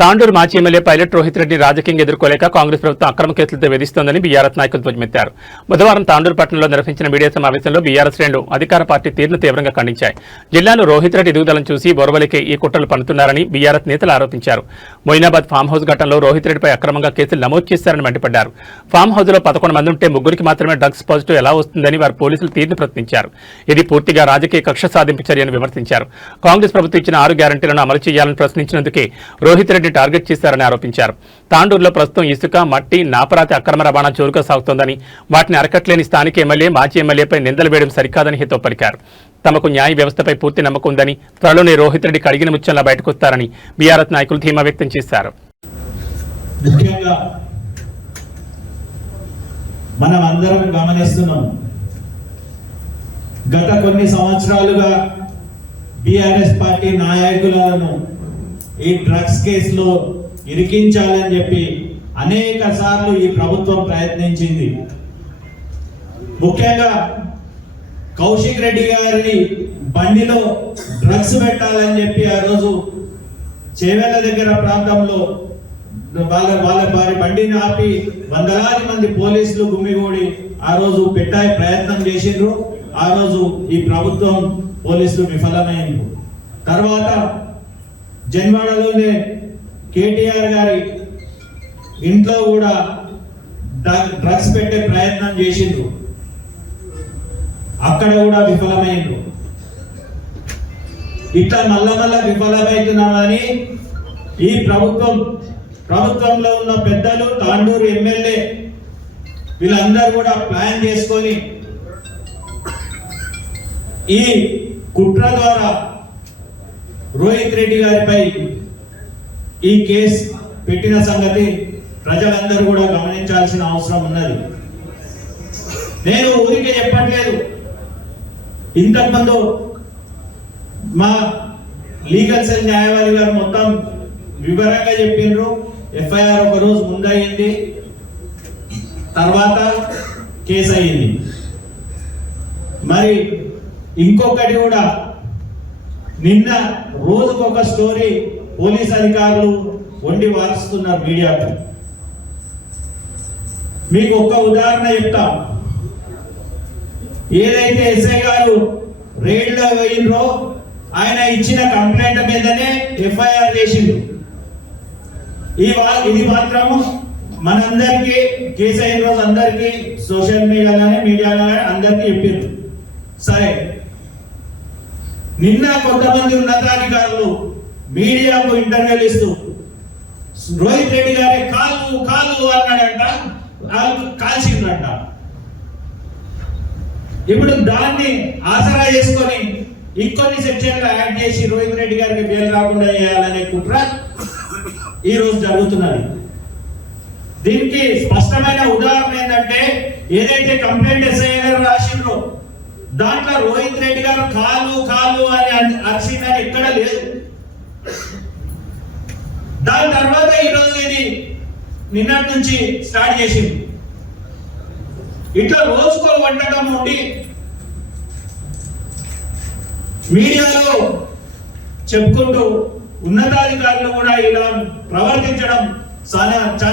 తాండూరు మాజీ MLA pilot Rohit Reddy రాజకీయంగా ఎదుర్కోలేక కాంగ్రెస్ ప్రభుత్వం అక్రమ కేసులతో వేధిస్తోందని బీఆర్ఎస్ నాయకులు ధ్వజమెత్తారు. బుధవారం తాండూరు పట్టణంలో నిర్వహించిన మీడియా సమావేశంలో బీఆర్ఎస్ శ్రేణులు అధికార పార్టీ తీరును తీవ్రంగా ఖండించాయి. జిల్లాలో రోహిత్ రెడ్డి ఎదుగుదలను చూసి బొరవలికే ఈ కుట్రలు పన్నుతున్నారని బీఆర్ఎస్ నేతలు ఆరోపించారు. మొయినాబాద్ ఫామ్ హౌస్ ఘటనలో రోహిత్ రెడ్డిపై అక్రమంగా కేసులు నమోదు చేశారని మండిపడ్డారు. ఫామ్ హౌస్ లో 11 మంది ఉంటే ముగ్గురికి మాత్రమే డ్రగ్స్ పాజిటివ్ ఎలా వస్తుందని వారు పోలీసులు తీరును ప్రశ్నించారు. ఇది పూర్తిగా రాజకీయ కక్ష సాధింపు చర్యని విమర్శించారు. కాంగ్రెస్ ప్రభుత్వం ఇచ్చిన 6 గ్యారంటీలను అమలు చేయాలని ప్రశ్నించినందుకే రోహిత్ రెడ్డి టార్గెట్ చేశారని ఆరోపించారు. తాండూరులో ప్రస్తుతం ఇసుక, మట్టి, నాపరాతి అక్రమ రవాణా జోరుగా సాగుతోందని, వాటిని అరకట్లేని స్థానిక ఎమ్మెల్యే, మాజీ ఎమ్మెల్యేపై నిందలు వేయడం సరికాదని హితవు పలికారు. తమకు న్యాయ వ్యవస్థపై పూర్తి నమ్మకం ఉందని, త్వరలోనే రోహిత్ రెడ్డి కడిగిన ముత్యంలా బయటకొస్తారని బీఆర్ఎస్ నాయకులు ధీమా వ్యక్తం చేశారు. మనం అందరం గమనిస్తున్నాం, గత కొన్ని సంవత్సరాలుగా బీఆర్ఎస్ పార్టీ నాయకులను ఈ డ్రగ్స్ కేసులో ఇరికించాలని చెప్పి అనేక సార్లు ఈ ప్రభుత్వం ప్రయత్నించింది. ముఖ్యంగా కౌశిక్ రెడ్డి గారి బండిలో డ్రగ్స్ పెట్టాలని చెప్పి ఆ రోజు చేవెళ్ళ దగ్గర ప్రాంతంలో వారి బండిని ఆపి వందలాది మంది పోలీసులు గుమ్మిగూడి ఆ రోజు పెట్టాయి ప్రయత్నం చేసిండ్రు. ఆ రోజు ఈ ప్రభుత్వం పోలీసులు విఫలమైంది. తర్వాత జన్వాడలోనే కేటీఆర్ గారి ఇంట్లో కూడా డ్రగ్స్ పెట్టే ప్రయత్నం చేసిండ్రు, అక్కడ కూడా విఫలమైండ్రు. ఇట్లా మళ్ళా విఫలమవుతున్నామని ఈ ప్రభుత్వంలో ఉన్న పెద్దలు, తాండూరు ఎమ్మెల్యే వీళ్ళందరూ కూడా ప్లాన్ చేసుకొని ఈ కుట్ర ద్వారా రోహిత్ రెడ్డి గారిపై ఈ కేసు పెట్టిన సంగతి ప్రజలందరూ కూడా గమనించాల్సిన అవసరం ఉన్నది. నేను ఊరికే చెప్పట్లేదు. ఇంతకుముందు మా లీగల్ సెల్ న్యాయవాది గారు మొత్తం వివరంగా చెప్పిండ్రు. ఎఫ్ఐఆర్ ఒక రోజు ముందయింది, తర్వాత కేసు అయింది. మరి ఇంకొకటి కూడా, నిన్న రోజుకొక స్టోరీ పోలీస్ అధికారులు వండి వారుస్తున్నారు మీడియాకు. మీకు ఒక్క ఉదాహరణ చెప్తా. ఏదైతే ఎస్ఐ గారు రైడ్ లో పోయినరో ఆయన ఇచ్చిన కంప్లైంట్ మీదనే ఎఫ్ఐఆర్ చేసిండు. ఇది మాత్రము మనందరికీ కేసు అయిన రోజు అందరికీ సోషల్ మీడియాలో అందరికీ చెప్పిండ్రు. సరే, నిన్న కొంతమంది ఉన్నతాధికారులు మీడియాకు ఇంటర్వ్యూలు ఇస్తూ రోహిత్ రెడ్డి గారి కాలు అన్నాడంట, కాల్చిండ్రంట. ఇప్పుడు దాన్ని ఆసరా చేసుకొని ఇంకొన్ని సెక్షన్లు యాడ్ చేసి రోహిత్ రెడ్డి గారికి బెయిల్ రాకుండా చేయాలనే కుట్ర ఈ రోజు జరుగుతున్నది. దీనికి స్పష్టమైన ఉదాహరణ ఏంటంటే, ఏదైతే కంప్లైంట్ ఎస్ఐ గారు రాసిండ్రో దాంట్లో రోహిత్ రెడ్డి గారు కాలు అని అరిచిందని ఎక్కడ లేదు. దాని తర్వాత ఈరోజు ఇది నిన్నటి నుంచి స్టార్ట్ చేసింది. ఇట్లా రోజుకో వంటకం ఉండి మీడియాలో చెప్పుకుంటూ ఉన్నతాధికారులు కూడా ఇలా ప్రవర్తించడం చాలా